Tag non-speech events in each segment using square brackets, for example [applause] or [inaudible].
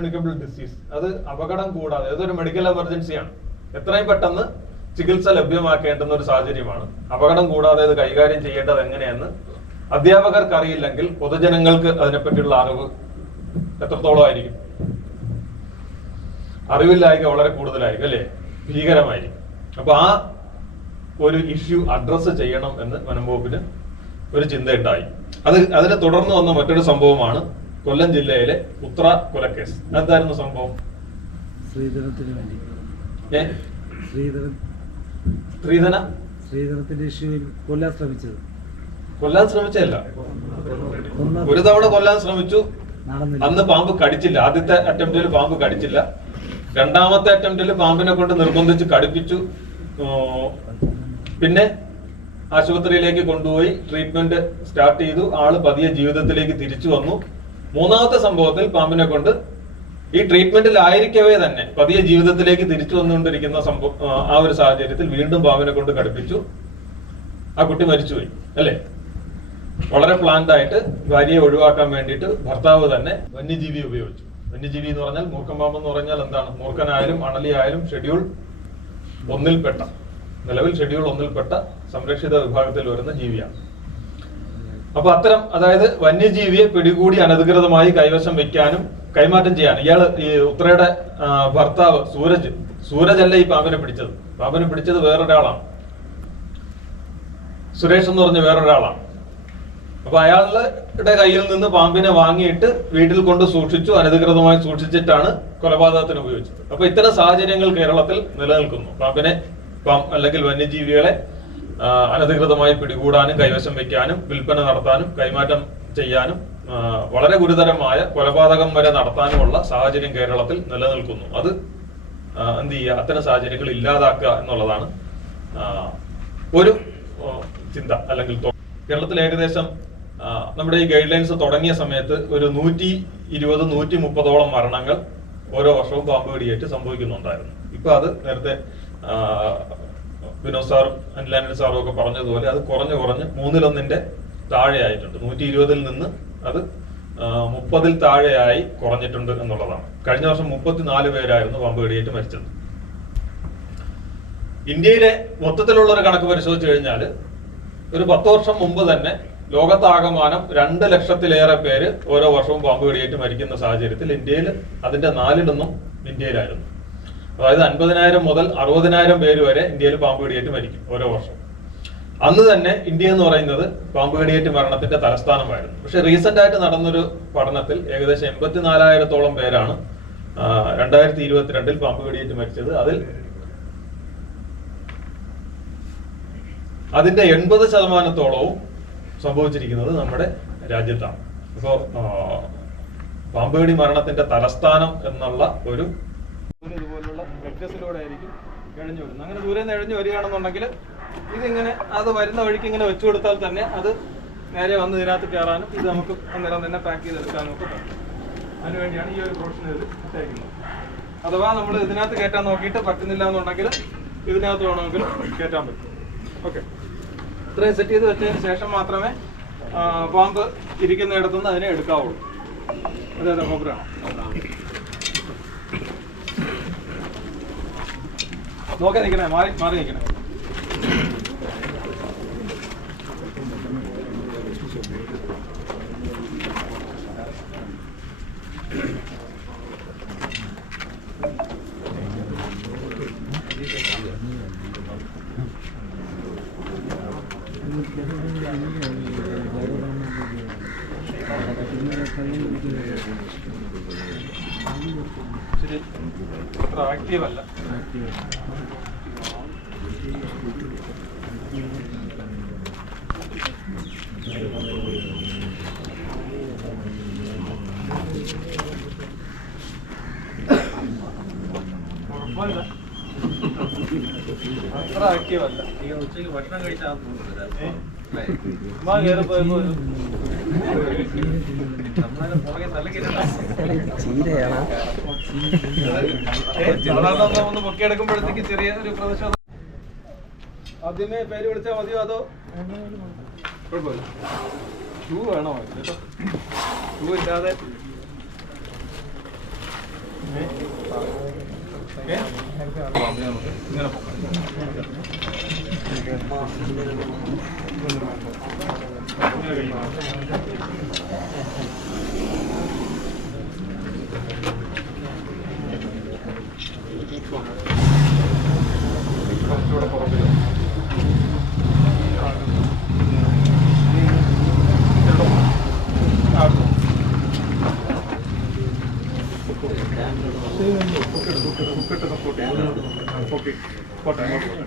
Communicable disease അത് അപകടം കൂടാതെ അതൊരു മെഡിക്കൽ എമർജൻസിയാണ് എത്രയും പെട്ടെന്ന് ചികിത്സ ലഭ്യമാക്കേണ്ടുന്ന ഒരു സാഹചര്യമാണ്. അപകടം കൂടാതെ അത് കൈകാര്യം ചെയ്യേണ്ടത് എങ്ങനെയെന്ന് അധ്യാപകർക്ക് അറിയില്ലെങ്കിൽ പൊതുജനങ്ങൾക്ക് അതിനെപ്പറ്റിയുള്ള അറിവ് എത്രത്തോളം ആയിരിക്കും? അറിവില്ലായ്മ വളരെ കൂടുതലായിരിക്കും അല്ലേ? ഭീകരമായിരിക്കും. അപ്പൊ ആ ഒരു ഇഷ്യൂ അഡ്രസ്സ് ചെയ്യണം എന്ന് വനം വകുപ്പിന് ഒരു ചിന്തയുണ്ടായി. അത് അതിനെ തുടർന്ന് വന്ന മറ്റൊരു സംഭവമാണ് കൊല്ലം ജില്ലയിലെ ഉത്ര കൊലക്കേസ്. എന്തായിരുന്നു സംഭവം? ശ്രീധരത്തിന് വേണ്ടി. സ്ത്രീധന. ശ്രീധരത്തിന്റെ ഇഷ്യൂവിൽ കൊല്ലാൻ ശ്രമിച്ചത്. കൊല്ലാൻ ശ്രമിച്ചല്ല ഒരു തവണ കൊല്ലാൻ ശ്രമിച്ചു. അന്ന് പാമ്പ് കടിച്ചില്ല. ആദ്യത്തെ അറ്റംപ്റ്റിൽ പാമ്പ് കടിച്ചില്ല. രണ്ടാമത്തെ അറ്റംപ്റ്റിൽ പാമ്പിനെ കൊണ്ട് നിർബന്ധിച്ച് കടിപ്പിച്ചു. പിന്നെ ആശുപത്രിയിലേക്ക് കൊണ്ടുപോയി. ട്രീറ്റ്മെന്റ് സ്റ്റാർട്ട് ചെയ്തു. ആൾ പതിയെ ജീവിതത്തിലേക്ക് തിരിച്ചു വന്നു. മൂന്നാമത്തെ സംഭവത്തിൽ പാമ്പിനെ കൊണ്ട് ഈ ട്രീറ്റ്മെന്റിലായിരിക്കവേ തന്നെ. പതിയെ ജീവിതത്തിലേക്ക് തിരിച്ചു വന്നുകൊണ്ടിരിക്കുന്ന സംഭവം ആ, ഒരു സാഹചര്യത്തിൽ വീണ്ടും പാമ്പിനെ കൊണ്ട് കടുപ്പിച്ചു ആ കുട്ടി മരിച്ചുപോയി അല്ലേ? വളരെ പ്ലാൻഡ് ആയിട്ട് ഭാര്യയെ ഒഴിവാക്കാൻ വേണ്ടിയിട്ട് ഭർത്താവ് തന്നെ വന്യജീവി ഉപയോഗിച്ചു. വന്യജീവി എന്ന് പറഞ്ഞാൽ മൂർഖൻ പാമ്പ് എന്ന് പറഞ്ഞാൽ എന്താണ്? മൂർഖനായാലും അണലിയായാലും ഷെഡ്യൂൾ ഒന്നിൽപ്പെട്ട നിലവിൽ ഷെഡ്യൂൾ ഒന്നിൽപ്പെട്ട സംരക്ഷിത വിഭാഗത്തിൽ വരുന്ന ജീവിയാണ്. അപ്പൊ അത്തരം അതായത് വന്യജീവിയെ പിടികൂടി അനധികൃതമായി കൈവശം വെക്കാനും കൈമാറ്റം ചെയ്യാനും. ഇയാൾ ഈ ഉത്രയുടെ ഭർത്താവ് സൂരജ്. സൂരജ് അല്ല ഈ പാമ്പിനെ പിടിച്ചത്. പാമ്പിനെ പിടിച്ചത് വേറൊരാളാണ്. സുരേഷ് എന്ന് പറഞ്ഞ വേറൊരാളാണ്. അപ്പൊ അയാളുടെ കയ്യിൽ നിന്ന് പാമ്പിനെ വാങ്ങിയിട്ട് വീട്ടിൽ കൊണ്ട് സൂക്ഷിച്ചു അനധികൃതമായി സൂക്ഷിച്ചിട്ടാണ് കൊലപാതകത്തിന് ഉപയോഗിച്ചത്. അപ്പൊ ഇത്തരം സാഹചര്യങ്ങൾ കേരളത്തിൽ നിലനിൽക്കുന്നു. പാമ്പിനെ അല്ലെങ്കിൽ വന്യജീവികളെ അനധികൃതമായി പിടികൂടാനും കൈവശം വെക്കാനും വിൽപ്പന നടത്താനും കൈമാറ്റം ചെയ്യാനും വളരെ ഗുരുതരമായ കൊലപാതകം വരെ നടത്താനുമുള്ള സാഹചര്യം കേരളത്തിൽ നിലനിൽക്കുന്നു. അത് എന്ത് ചെയ്യുക? അത്തരം സാഹചര്യങ്ങൾ ഇല്ലാതാക്കുക എന്നുള്ളതാണ് ഒരു ചിന്ത അല്ലെങ്കിൽ കേരളത്തിൽ ഏകദേശം നമ്മുടെ ഈ ഗൈഡ് ലൈൻസ് തുടങ്ങിയ സമയത്ത് ഒരു നൂറ്റി ഇരുപത് നൂറ്റി മുപ്പതോളം മരണങ്ങൾ ഓരോ വർഷവും പാമ്പ് കടിയേറ്റ് സംഭവിക്കുന്നുണ്ടായിരുന്നു. ഇപ്പൊ അത് നേരത്തെ വിനോദ് സാറും അനിലാനന്ദ സാറും ഒക്കെ പറഞ്ഞതുപോലെ അത് കുറഞ്ഞു കുറഞ്ഞ് മൂന്നിലൊന്നിന്റെ താഴെയായിട്ടുണ്ട്. നൂറ്റി ഇരുപതിൽ നിന്ന് അത് മുപ്പതിൽ താഴെയായി കുറഞ്ഞിട്ടുണ്ട് എന്നുള്ളതാണ്. കഴിഞ്ഞ വർഷം മുപ്പത്തിനാല് പേരായിരുന്നു പമ്പ് കടിയേറ്റ് മരിച്ചത്. ഇന്ത്യയിലെ മൊത്തത്തിലുള്ള ഒരു കണക്ക് പരിശോധിച്ചു കഴിഞ്ഞാൽ ഒരു പത്ത് വർഷം മുമ്പ് തന്നെ ലോകത്താകമാനം രണ്ട് ലക്ഷത്തിലേറെ പേര് ഓരോ വർഷവും പാമ്പ് കടിയേറ്റ് മരിക്കുന്ന സാഹചര്യത്തിൽ ഇന്ത്യയിൽ അതിന്റെ നാലിലൊന്നും ഇന്ത്യയിലായിരുന്നു. അതായത് അൻപതിനായിരം മുതൽ അറുപതിനായിരം പേര് വരെ ഇന്ത്യയിൽ പാമ്പ് കടിയേറ്റ് മരിക്കും ഓരോ വർഷം. അന്ന് തന്നെ ഇന്ത്യ എന്ന് പറയുന്നത് പാമ്പ് കടിയേറ്റ് മരണത്തിന്റെ തലസ്ഥാനമായിരുന്നു. പക്ഷെ റീസെന്റ് ആയിട്ട് നടന്നൊരു പഠനത്തിൽ ഏകദേശം എൺപത്തിനാലായിരത്തോളം പേരാണ് രണ്ടായിരത്തി ഇരുപത്തിരണ്ടിൽ പാമ്പ് കടിയേറ്റ് മരിച്ചത്. അതിൽ അതിന്റെ എൺപത് ശതമാനത്തോളവും സംഭവിച്ചിരിക്കുന്നത് നമ്മുടെ രാജ്യത്താണ്. അപ്പോ ആ, പാമ്പുകടി മരണത്തിന്റെ തലസ്ഥാനം എന്നുള്ള ഒരു വെക്ടസിലൂടെ ആയിരിക്കും എഴഞ്ഞു വരുന്നത്. അങ്ങനെ ദൂരെ നിന്ന് എഴഞ്ഞു വരികയാണെന്നുണ്ടെങ്കിൽ ഇതിങ്ങനെ അത് വരുന്ന വഴിക്ക് ഇങ്ങനെ വെച്ചു കൊടുത്താൽ തന്നെ അത് നേരെ വന്ന് ഇതിനകത്ത് കയറാനും ഇത് നമുക്ക് അന്നേരം തന്നെ പാക്ക് ചെയ്തെടുക്കാനും ഒക്കെ പറ്റും. അതിനുവേണ്ടിയാണ് ഈ ഒരു പ്രൊഫഷൻ ഇത് ഇട്ടേക്കുന്നത്. അഥവാ നമ്മൾ ഇതിനകത്ത് കയറ്റാൻ നോക്കിയിട്ട് പറ്റുന്നില്ല എന്നുണ്ടെങ്കിൽ ഇതിനകത്ത് വേണമെങ്കിൽ കയറ്റാൻ പറ്റും. ഓക്കെ ഇത്രയും സെറ്റ് ചെയ്ത് വെച്ചതിന് ശേഷം മാത്രമേ പാമ്പ് ഇരിക്കുന്നിടത്തുനിന്ന് അതിനെ എടുക്കാവുള്ളൂ. അതെ അതെ കോബ്രാണ് നോക്കി നിൽക്കണേ മാറി മാറി നിൽക്കണേ ശരി അത്ര ആക്റ്റീവ് അല്ല കുഴപ്പമില്ല അത്ര ഈ ഉച്ചയ്ക്ക് ഭക്ഷണം കഴിച്ചാൽ ഒന്ന് ഒന്ന് പൊക്കിയെടുക്കുമ്പോഴത്തേക്ക് ചെറിയ ഒരു പ്രതിഷേധം ആദ്യമേ പേര് വിളിച്ചാൽ മതിയോ അതോ? കുഴപ്പമില്ല. ഷൂ വേണോ? കേട്ടോ ഷൂ ഇല്ലാതെ ഓക്കേ? പാമ്പിനെ നമുക്ക് ഇങ്ങനെ പൊക്കാം. ഇങ്ങനെ കൈ മാറ്റാം. കുറച്ചുകൂടെ പുറകിൽ. ആ, അടുത്ത്. പൊക്കിട്ട്, പൊക്കിട്ട്, പൊക്കിട്ട് support ചെയ്യാം. ആ, പൊക്കി. പോട്ടെ,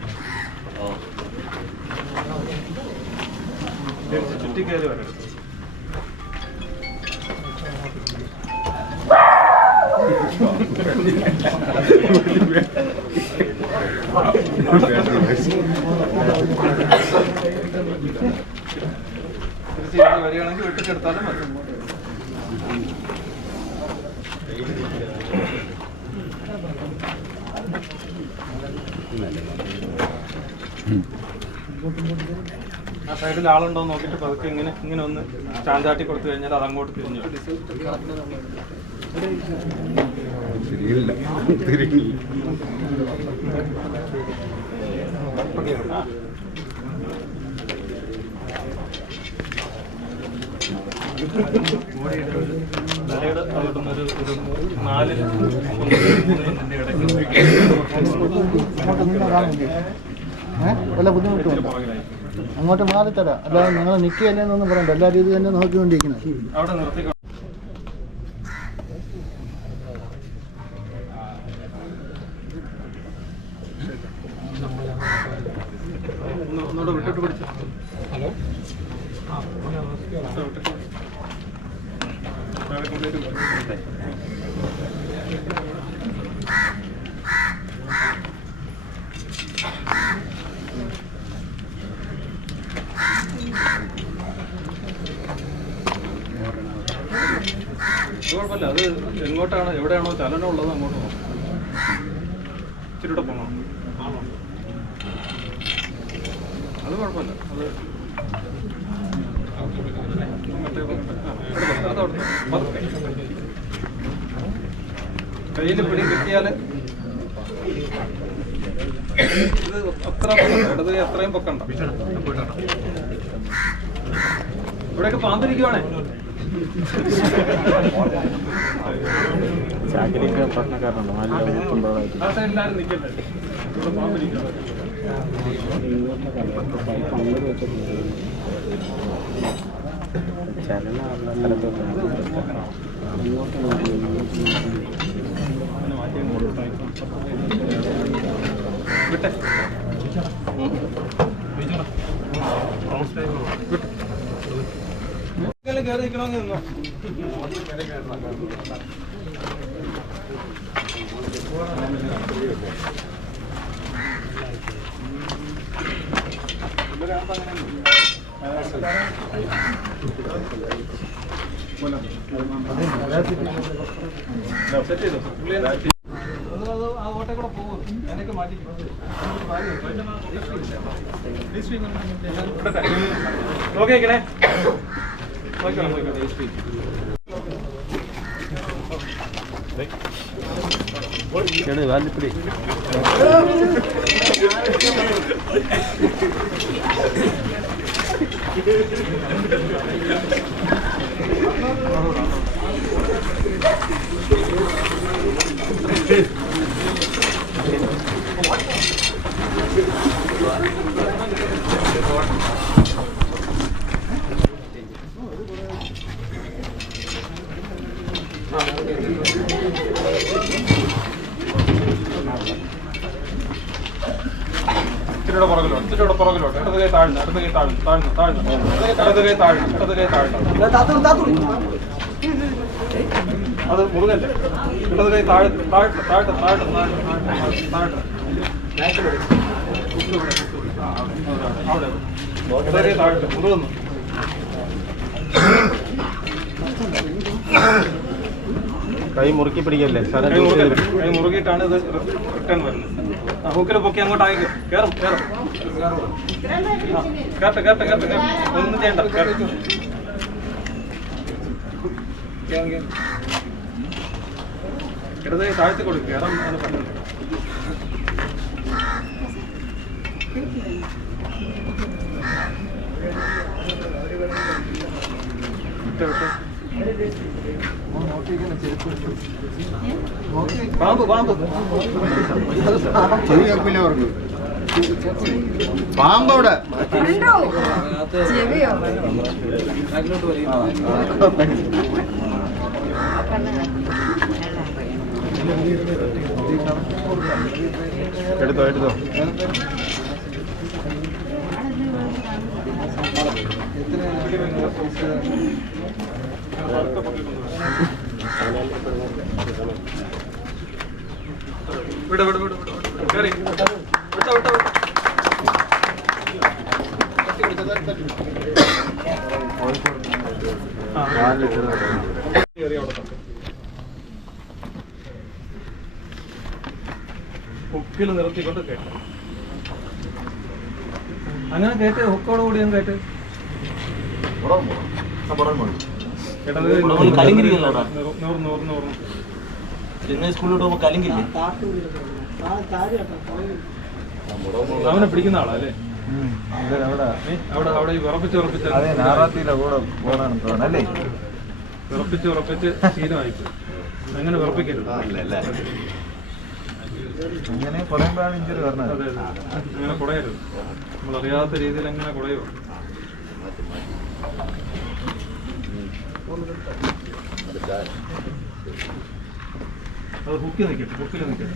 ആ സൈഡിൽ ആളുണ്ടോ നോക്കിയിട്ട് പതുക്കെ ഇങ്ങനെ ഇങ്ങനെ ഒന്ന് ചാഞ്ചാട്ടി കൊടുത്തു കഴിഞ്ഞാൽ അത് അങ്ങോട്ട് തിരിഞ്ഞു വരും. ഒരു വല്ല ബുദ്ധിമുട്ടുണ്ടോ അങ്ങോട്ട് മാറിത്തരാം. അല്ലാതെ നിങ്ങൾ നിൽക്കുകയല്ലേന്നൊന്നും പറയണ്ട. എല്ലാ രീതിയിൽ തന്നെ നോക്കിക്കൊണ്ടിരിക്കുന്നത് അവിടെ നിർത്തിക്കോ ഒന്നുകൂടെ വിട്ടിട്ട് പിടിച്ചു ഹലോ കുഴപ്പമില്ല അത് എങ്ങോട്ടാണ്? എവിടെയാണോ ചലനം ഉള്ളത് അങ്ങോട്ട് പോകണം ഇച്ചിരി കൂടെ പോകണം അത് കുഴപ്പമില്ല. അത് കയ്യിൽ പിടി കിട്ടിയാൽ ഇത് അത്ര ഇടത് അത്രയും പൊക്കണ്ട. ഇവിടെയൊക്കെ പാമ്പിരിക്കുവാണേ. ചാകരിക്ക് പ്രശ്നക്കാരനുണ്ടോ വിട്ടെ. വിട്ടെ. കയറി നിൽക്കണമെങ്കിൽ നിന്നോ ആ ഓട്ടെ കൂടെ പോകും അതിനൊക്കെ മാറ്റി okay Şöyle verdi play. Thank you. ഇടത് കൈ താഴ്ന്നു താഴ്ന്നു. താഴ്ന്നു ഇടത് കൈ താഴ്ന്നു. ഇടത് കൈ താഴ്ന്നു അത് മുറുകല്ലേ? ഇടത് കൈ താഴെ താഴ്ത്ത് താഴ്ത്ത് താഴ്ത്ത് താഴ്ത്ത് താഴ്ത്ത് ആ, അവിടെ ഇടത് കൈ താഴ്ത്ത് മുറുകുന്നു. കൈ മുറുക്കി പിടിക്കല്ലേ? കൈ മുറുകിയിട്ടാണ് ഇത് റിട്ടേൺ വരുന്നത്. ഹൂക്കിൽ പൊക്കി അങ്ങോട്ടായി കയറും കയറും കേട്ടെ കേട്ടെ കേട്ടെ കേട്ടെ ഒന്നും ചെയ്യണ്ട കേട്ടെ ഇടത് താഴ്ത്തി കൊടുക്കുക കയറാൻ ആണ് പറ്റുന്നത് വിട്ടോ, വിട്ടോ. പാമ്പ് പാമ്പ് ചെവി കേൾപ്പില്ല അവർക്ക് പാമ്പവിടെ. എടുത്തോ എടുത്തോ. വിട വിട വിട വിട വിട. ഹുക്കിൽ നിർത്തിക്കൊണ്ട് കേട്ടു. അങ്ങനെ കേട്ട് ഹുക്കോട് കൂടി ഞാൻ കേട്ട്. കേട്ടത് നമ്മൾ കലിങ്കിരിക്കല്ലടാ. നൂറ് നൂറ് നൂറ് ചെന്നൈ സ്കൂളിലോട്ട് പോകുമ്പോ കലിങ്കില്ലേ അവനെ പിടിക്കുന്ന ആളാ അല്ലേ? ഏ, അവിടെ അവിടെ ഈ ഉറപ്പിച്ച് ഉറപ്പിച്ച് അതെ നാറാത്തിയിലെ കൂടെ പോകണമെന്ന് തോന്നല്ലേ ഉറപ്പിച്ച് ഉറപ്പിച്ച് ശീലമായിപ്പോയി. അങ്ങനെ ഉറപ്പിക്കരുത് അങ്ങനെ പറയുമ്പോഴാണ് ഇഞ്ചുറി പറഞ്ഞത് അതെ അതെ. അങ്ങനെ കുടയരുത്. നമ്മൾ അറിയാത്ത രീതിയിൽ അങ്ങനെ കുടയോ? അത് ഹുക്കി നിൽക്കട്ടെ ഹുക്കിൽ നിൽക്കട്ടെ.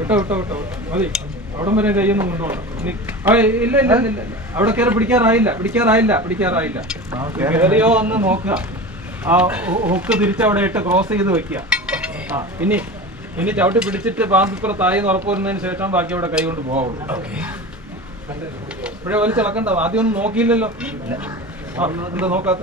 വിട്ടോ വിട്ടോ വിട്ടോ. മതി. അവിടം വരെ കൈയൊന്നും കൊണ്ടുപോകണം ഇല്ല ഇല്ല ഇല്ല അവിടെ കയറി പിടിക്കാറായില്ല പിടിക്കാറായില്ല പിടിക്കാറായില്ല. കയറിയോ ഒന്ന് നോക്കുക. ആ ഹുക്ക് തിരിച്ചവിടെ ഇട്ട് ക്രോസ് ചെയ്ത് വെക്കുക. ആ ഇനി ഇനി ചവിട്ടി പിടിച്ചിട്ട് പാമ്പിപ്പുറത്തായി എന്ന് ഉറപ്പുവരുന്നതിന് ശേഷം ബാക്കി അവിടെ കൈ കൊണ്ട് പോകാവുള്ളൂ ഇപ്പോഴേ വലിച്ചിളക്കണ്ട ആദ്യം ഒന്നും നോക്കിയില്ലല്ലോ. ആ എന്താ നോക്കാത്ത?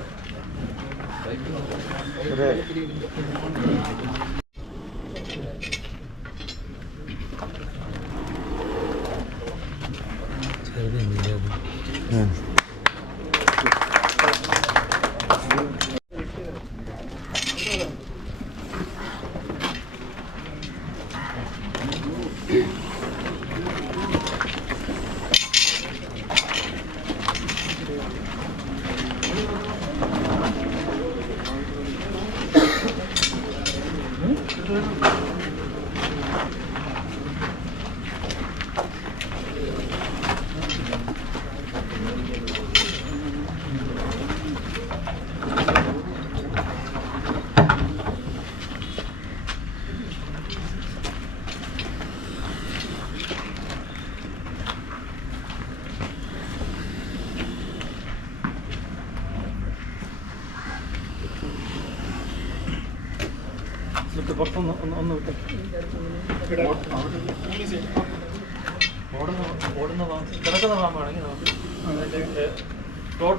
あっ。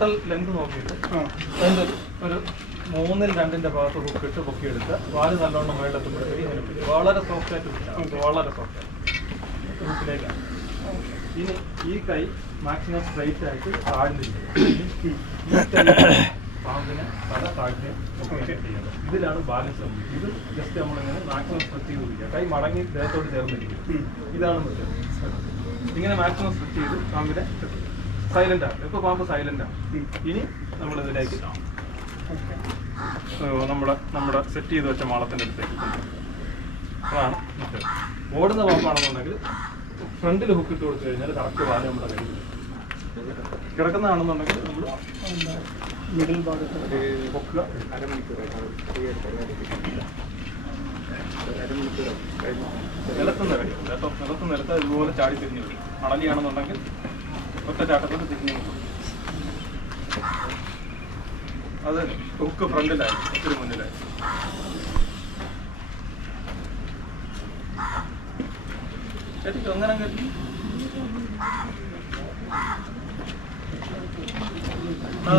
ടോട്ടൽ ലെങ്ത് നോക്കിയിട്ട് അതിന്റെ ഒരു- മൂന്നിൽ രണ്ടിന്റെ ഭാഗത്ത് ഹുക്കിട്ട് പൊക്കിയെടുക്കുക. വാൽ നല്ലോണം ഇങ്ങനെ പിടിക്കും. വളരെ സോഫ്റ്റ് ആയിട്ട് പിടിക്കാം വളരെ സോഫ്റ്റ് ആയിട്ട്. ഹുക്കിലേക്കാണ് ഇനി ഈ കൈ മാക്സിമം സ്ട്രൈറ്റ് ആയിട്ട് താഴ്ന്നിരിക്കും [coughs] ഈ കൈ പാമ്പിനെ തല താഴ്ത്തി ചെയ്യുന്നത് ഇതിലാണ് ബാലൻസ് ഇത് ജസ്റ്റ് നമ്മളിങ്ങനെ മാക്സിമം സ്ട്രെച്ച് ചെയ്ത് പിടിക്കുക. കൈ മടങ്ങി ദേഹത്തോട് ചേർന്നിരിക്കും ഇതാണ് ഇങ്ങനെ മാക്സിമം സ്ട്രെച്ച് ചെയ്ത് പാമ്പിനെ സൈലന്റ് ആണ്. ഇപ്പൊ പാമ്പ് സൈലന്റ് ആണ്. ഇനി നമ്മൾ ഇതിലേക്ക് നമ്മുടെ നമ്മുടെ സെറ്റ് ചെയ്ത് വെച്ച മാളത്തിന്റെ അടുത്തേക്ക്. അതാണ് ഓടുന്ന പാമ്പാണെന്നുണ്ടെങ്കിൽ ഫ്രണ്ടിൽ ഹുക്ക് ഇട്ട് കൊടുത്തു കഴിഞ്ഞാൽ കറക്റ്റ് വാൽ നമ്മുടെ കയ്യിൽ. കിടക്കുന്നതാണെന്നുണ്ടെങ്കിൽ നമ്മൾ മിഡിൽ ഭാഗത്ത് പൊക്കുക. നിലത്തുനിന്ന് കഴിയും കേട്ടോ നിലത്ത് നിലത്ത് ഇതുപോലെ ചാടി തിരിഞ്ഞു വരും. അണലിയാണെന്നുണ്ടെങ്കിൽ ഒറ്റ ചാട്ടത്തിൽ തിരിഞ്ഞു അത് ഹുക്ക് ഫ്രണ്ടിലായി ഒത്തിരി മുന്നിലായി. ചേട്ടിക്ക് അങ്ങനെ ആ,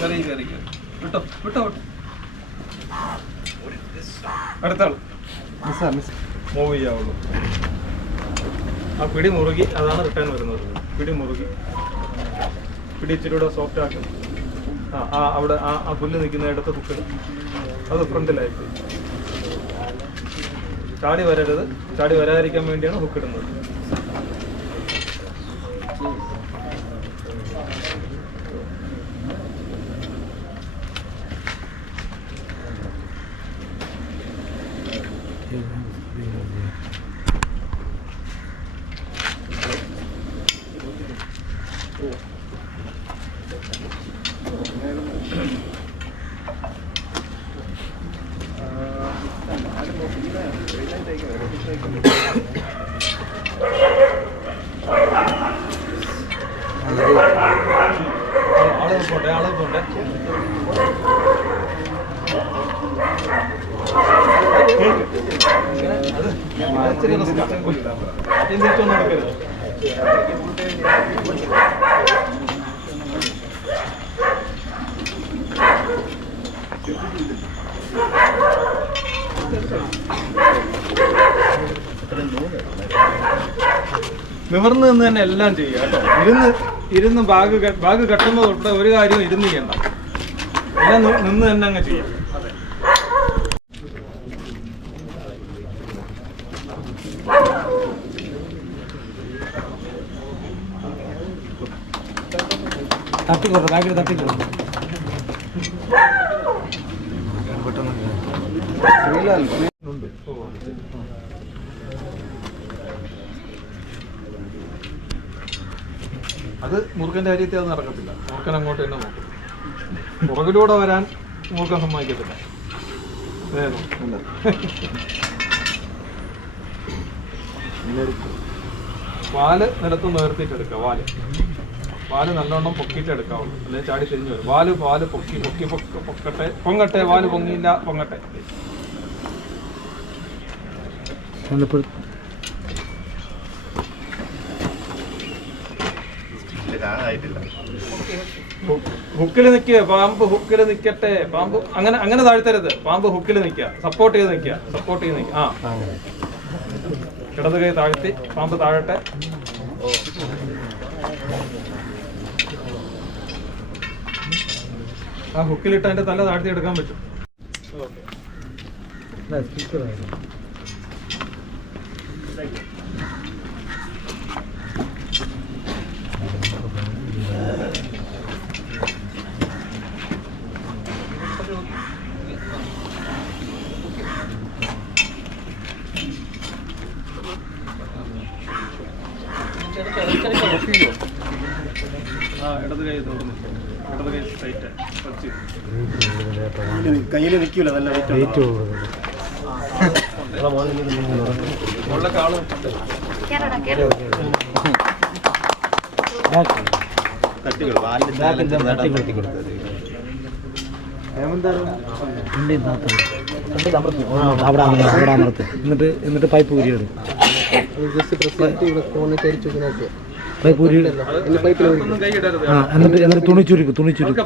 കറി കയറി വിട്ടോ വിട്ടോ വിട്ടോ. അടുത്ത ആൾ മൂവ് ചെയ്യാവുള്ളൂ. ആ പിടി മുറുകി അതാണ് റിട്ടേൺ വരുന്നത്. പിടി മുറുകി പിടി ഇച്ചിരി കൂടെ സോഫ്റ്റ് ആക്കും. ആ ആ അവിടെ ആ ആ പുല്ല് നിൽക്കുന്ന ഇടത്ത് ഹുക്ക് അത് ഫ്രണ്ടിലായി പോയി. ചാടി വരരുത്. ചാടി വരാതിരിക്കാൻ വേണ്ടിയാണ് ഹുക്ക് ഇടുന്നത് ആൾ പോട്ടെ ആൾ പോട്ടെ അത് ഇച്ചിരി risk ആണ്. ആദ്യം തിരിച്ചൊന്നും നടക്കരുത് നിവർന്ന് നിന്ന് തന്നെ എല്ലാം ചെയ്യുക കേട്ടോ. ഇരുന്ന് ഇരുന്ന് ബാഗ് ബാഗ് കെട്ടുന്നത് തൊട്ട് ഒരു കാര്യവും ഇരുന്ന് ചെയ്യണ്ട. എല്ലാം നിന്ന് തന്നെ അങ്ങ് ചെയ്യാം തട്ടിക്കൊടുത്തു ബാക്കിൽ തട്ടിക്കൊടുത്തു അത് മൂർഖന്റെ കാര്യത്തിൽ അത് നടക്കത്തില്ല. മൂർഖൻ അങ്ങോട്ട് തന്നെ നോക്കും. പുറകിലൂടെ വരാൻ മൂർഖൻ സമ്മതിക്കത്തില്ല. പാൽ വാൽ നിലത്ത് നിവർത്തിയിട്ടെടുക്കുക വാൽ. വാൽ നല്ലോണം പൊക്കിയിട്ട് എടുക്കാവുള്ളൂ. അല്ലെങ്കിൽ ചാടി തിരിഞ്ഞു വരും. വാൽ വാൽ പൊക്കി പൊക്കി പൊക്ക പൊക്കട്ടെ. പൊങ്ങട്ടെ വാൽ പൊങ്ങിയില്ല പൊങ്ങട്ടെ. ഹുക്കിൽ നിൽക്കുക പാമ്പ് ഹുക്കിൽ നിൽക്കട്ടെ പാമ്പ് അങ്ങനെ അങ്ങനെ താഴ്ത്തരുത്. പാമ്പ് ഹുക്കിൽ നിൽക്കുക സപ്പോർട്ട് ചെയ്ത് നിൽക്കുക സപ്പോർട്ട് ചെയ്ത് നിൽക്കുക ആ. ഇടത് കൈ താഴ്ത്തി പാമ്പ് താഴട്ടെ. ആ ഹുക്കിലിട്ട് അതിന്റെ തല താഴ്ത്തി എടുക്കാൻ പറ്റും. ആ ഇടത് കൈ തുറന്നു ഇടത് കൈ ടൈറ്റ് ടച്ച് കയ്യിൽ നിൽക്കൂല നല്ല വെയിറ്റ് അമർത്ത് എന്നിട്ട് എന്നിട്ട് പൈപ്പ് ഊരിയത് പൈപ്പ് ഊരി എന്നിട്ട് എന്നിട്ട് തുണി ചുരുക്കും തുണി ചുരുക്കും.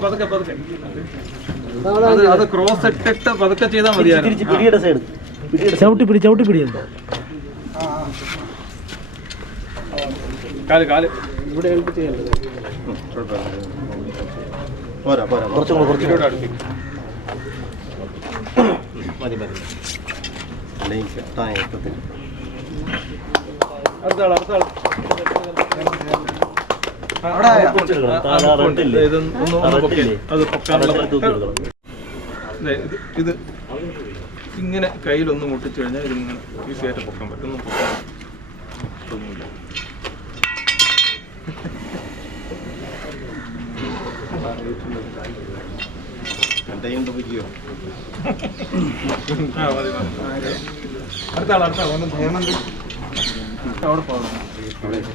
അത് ക്രോസ് ഇട്ടിട്ട് പതുക്കെ ചെയ്താൽ മതിയായിരുന്നു. ചവിട്ടി പിടി ചവിട്ടി പിടി കാൽ കാൽ. പോരാ പോരാ കുറച്ചും കൂടെ കുറച്ചും ഇതിലൂടെ അടുപ്പിക്കും. മതി മതി അല്ലെങ്കിൽ സെറ്റായി അടുത്ത ആൾ അടുത്ത ആൾ? ഇത് ഇങ്ങനെ കയ്യിലൊന്ന് മുട്ടിച്ചു കഴിഞ്ഞാൽ ഇതിങ്ങനെ ഈസി ആയിട്ട് പൊക്കാൻ പറ്റും. ഒന്നും പൊക്കാൻ ഒന്നുമില്ല അടുത്ത ആൾ അടുത്ത ആൾ ഒന്ന് അവിടെ പോകണം.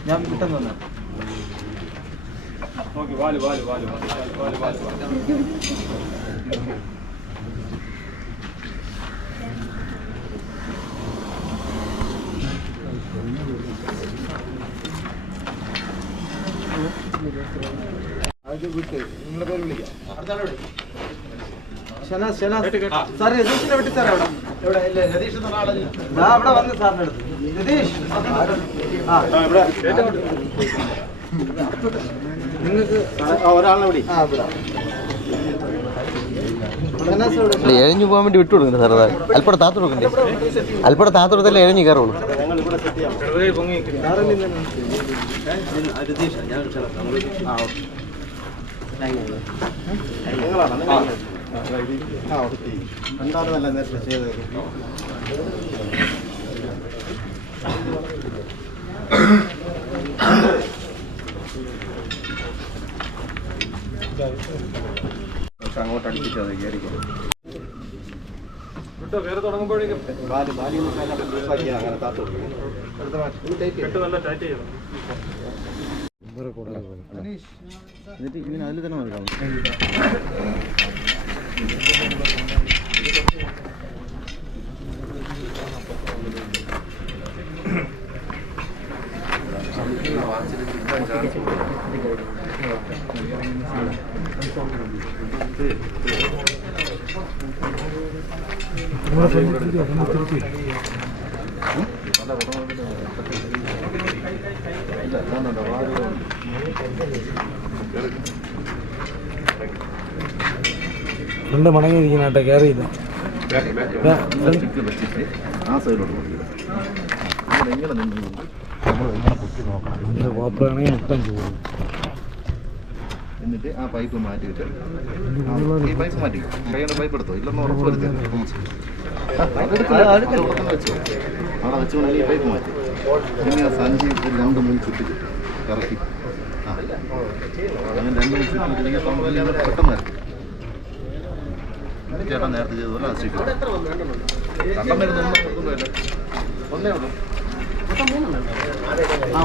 ഞാൻ കിട്ടുന്നുണ്ട് ഓക്കെ വാൽ വാൽ വാൽ വാൽ വാൽ വാൽ വാൽ. സാറേ രതീഷിനെ വെട്ടിത്തരാം അവിടെ. അല്ല എഴഞ്ഞു പോകാൻ വേണ്ടി വിട്ടു കൊടുക്കണ്ട സാർ അതാ അല്പടെ താത്തു കൊടുക്കണ്ടേ? അല്പടെ താത്തു കൊടുത്തല്ലേ എഴഞ്ഞു കയറുള്ളൂ. എന്താണെന്നല്ല നേരത്തെ ചെയ്തത് അങ്ങോട്ട് അടുപ്പിച്ചാൽ മതി കയറിക്കോളൂ വിട്ടോ കയറി തുടങ്ങുമ്പോഴേക്കും. ബാലി ബാലി അങ്ങനെ താത്തു നല്ല ടൈറ്റ് ചെയ്യണം എന്നിട്ട് ഇവന് അതിൽ തന്നെ മതി രണ്ട് മടങ്ങി ഇരിക്കണ കയറി ആ സൈഡിലോട്ട് നിന്ന് കോപ്പറാണെങ്കിൽ മൊത്തം ചൂടും. എന്നിട്ട് ആ പൈപ്പ് മാറ്റിയിട്ട് ആ, ഈ പൈപ്പ് മാറ്റി. കൈയുടെ പൈപ്പ് എടുത്തോ? ഇല്ലെന്ന് ഉറപ്പ് വരുത്തി വെച്ചോ അവിടെ വെച്ചുകൊണ്ട് ഈ പൈപ്പ് മാറ്റി പിന്നെ സഞ്ചി ഒരു രണ്ട് മൂന്ന് ചുറ്റി ഇറക്കി അങ്ങനെ രണ്ട് മൂന്ന് ചുറ്റി ഇല്ലെങ്കിൽ പമ്പിൽ പെട്ടെന്ന് ഇറക്കി ചേട്ടൻ നേരത്തെ ചെയ്തതല്ല അത് സ്റ്റിക്ക് കണ്ടം വരുന്ന ഒന്നേ ഉള്ളൂ ആ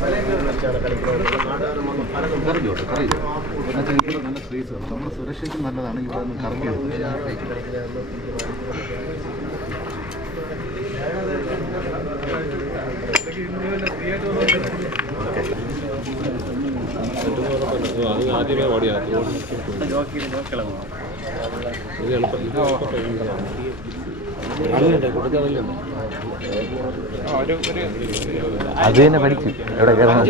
വെള്ളത്തിൽ വസ്തു കറിയോട്ടെ കറിയോ എന്നുവെച്ചാൽ ഇവിടെ നല്ല സ്പേസ് നമ്മുടെ സുരക്ഷയ്ക്ക് നല്ലതാണ് ഇവിടെ നിന്ന് കറക്കി അത് തന്നെ പഠിച്ചു എവിടെ കയറണം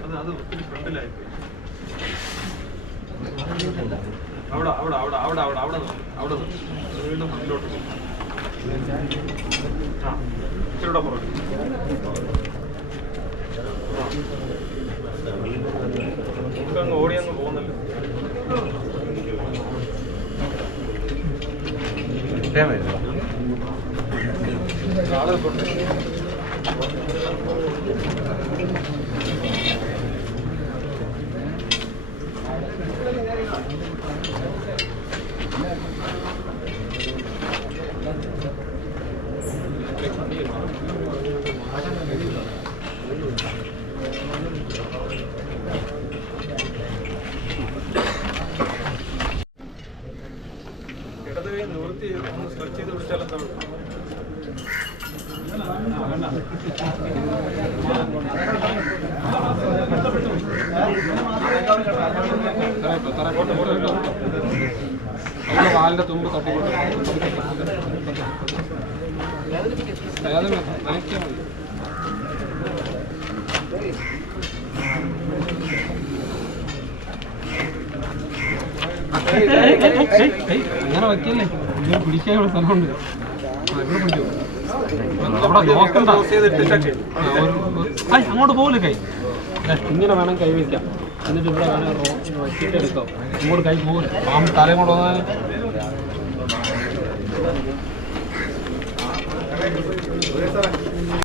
അത് അത് ഒത്തിരി ഫ്രണ്ടിലായി അവിടെ അവിടെ അവിടെ അവിടെ അവിടെ അവിടെ അവിടെ നിന്ന് വീണ്ടും ഫ്രണ്ടിലോട്ട് പോ. ആ ഇച്ചിരൂടെ പുറകെ. നമുക്ക് അങ്ങ് ഓടി അങ്ങ് പോകുന്നല്ലോ ആളുകൾക്കുണ്ട് ഇടത് കൈ നിവൃത്തി ചെയ്ത് ഒന്ന് സ്ട്രെച്ച് ചെയ്ത് പിടിച്ചാൽ എന്താ വാലിന്റെ തുമ്പ് മതി അങ്ങനെ വയ്ക്കല്ലേ ഇത് പിടിക്കാൻ ഇവിടെ സ്ഥലമുണ്ട് ആ, ഇവിടെ പിടിക്കോ അവിടെ നോക്കണ്ട. ആ, ഒരു- ഒരു- അങ്ങോട്ട് പോകില്ല കൈ? ദേ, ഇങ്ങനെ വേണം കൈ വയ്ക്കാം എന്നിട്ട് ഇവിടെ വേണം വച്ചിട്ട് എടുക്കാം. ഇങ്ങോട്ട് കൈ പോകില്ല പാമ്പ് തലയും കൂടെ വന്നാൽ സുരേഷ് സാറേ